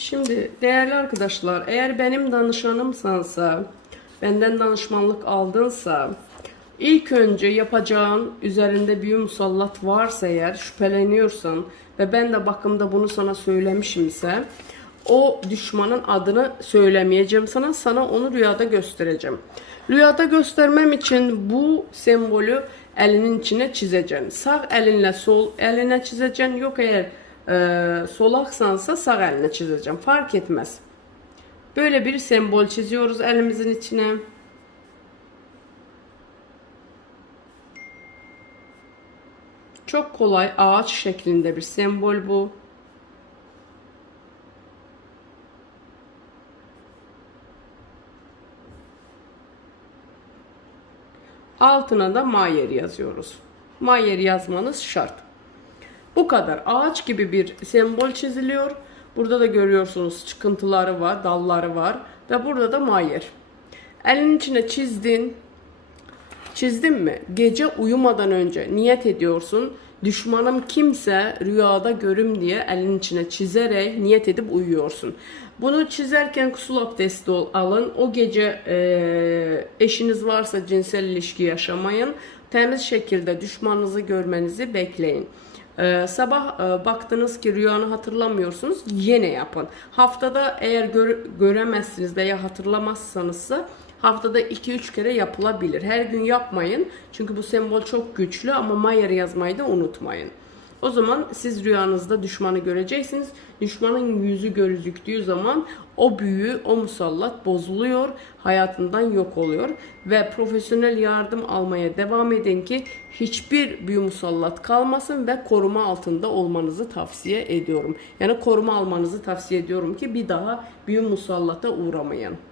Şimdi değerli arkadaşlar eğer benim danışanımsansa, benden danışmanlık aldınsa ilk önce yapacağın üzerinde büyü musallat varsa eğer şüpheleniyorsan ve ben de bakımda bunu sana söylemişimse o düşmanın adını söylemeyeceğim sana. Sana onu rüyada göstereceğim. Rüyada göstermem için bu sembolü elinin içine çizeceksin. Sağ elinle sol eline çizeceksin. Yok eğer e, solaksansa sağ eline çizeceğim. Fark etmez. Böyle bir sembol çiziyoruz elimizin içine. Çok kolay ağaç şeklinde bir sembol bu. Altına da Mayer yazıyoruz. Mayer yazmanız şart. Bu kadar. Ağaç gibi bir sembol çiziliyor. Burada da görüyorsunuz çıkıntıları var, dalları var ve burada da Mayer. Elin içine çizdin. Çizdin mi? Gece uyumadan önce niyet ediyorsun. Düşmanım kimse rüyada görüm diye elin içine çizerek niyet edip uyuyorsun. Bunu çizerken kusul abdesti alın. O gece eee, eşiniz varsa cinsel ilişki yaşamayın. Temiz şekilde düşmanınızı görmenizi bekleyin. Ee, sabah e, baktınız ki rüyanı hatırlamıyorsunuz yine yapın. Haftada eğer gör- göremezsiniz veya hatırlamazsanızsa haftada 2-3 kere yapılabilir. Her gün yapmayın çünkü bu sembol çok güçlü ama Mayer yazmayı da unutmayın. O zaman siz rüyanızda düşmanı göreceksiniz. Düşmanın yüzü gözüktüğü zaman o büyü, o musallat bozuluyor, hayatından yok oluyor ve profesyonel yardım almaya devam edin ki hiçbir büyü musallat kalmasın ve koruma altında olmanızı tavsiye ediyorum. Yani koruma almanızı tavsiye ediyorum ki bir daha büyü musallata uğramayın.